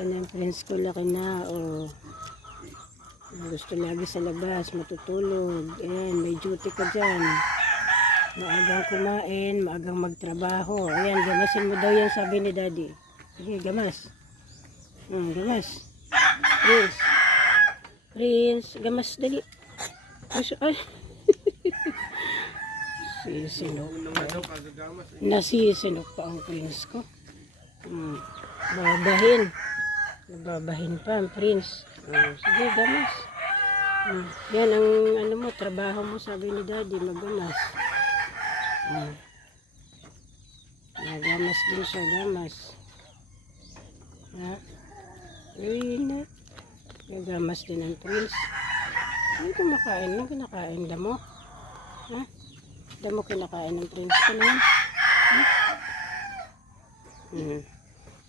Yan ang friends ko, laki na. Oh. Gusto lagi sa labas, matutulog. Ayan, may duty ka dyan. Maagang kumain, maagang magtrabaho. Ayan, gamasin mo daw yan, sabi ni Daddy. Sige, gamas. Gamas. Prince. Prince, gamas, dali. Ay. Sisinok pa. Nasisinok pa ang prince ko. Babahin. Nababahin pa ang prince. Sige, gamas. Yan ang ano mo, trabaho mo, sabi ni Daddy, maggamas. Nagamas din siya, gamas. Uy na. Nagamas din ang prince. Ano kumakain mo? Kinakain damo? Damo kinakain ng prince ko na yan?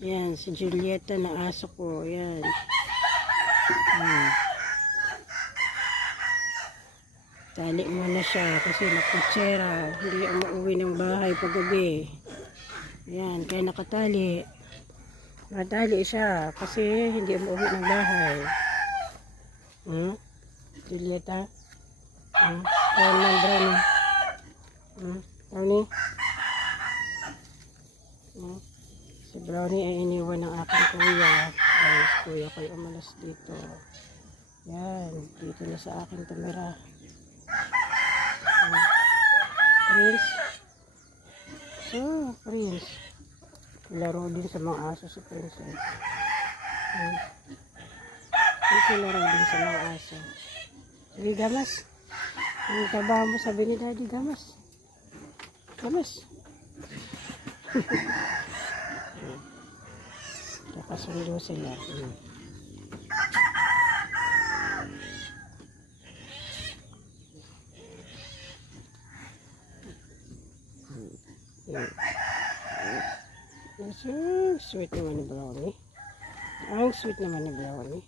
Yan, si Julieta na aso ko. Yan. Tali muna siya kasi nakutsera. Hindi umuwi ng bahay paggabi. Yan, kaya nakatali. Nakatali siya kasi hindi umuwi ng bahay. Julieta? Brownie? Brownie? Si Brownie ay iniwan ng aking kuya. Ay, kuya ko'y umalas dito. Yan, dito na sa akin tumira. Prince. Prince. Laro din sa mga aso si Prince. Laro din sa mga aso. Sige, gamas. Ang trabaho mo, sabi ni Daddy, gamas. Gamas. Nakasundo sila. Sweet naman ni Brownie. Ang sweet naman ni Brownie.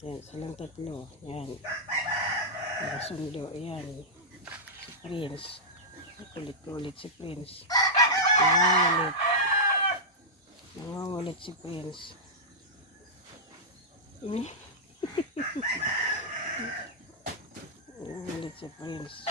Yan, silang tatlo. Yan. Nakasundo. Yan. Si Prince. Kulit-kulit si Prince. Nangangulit si Prince. Nangangulit si Prince.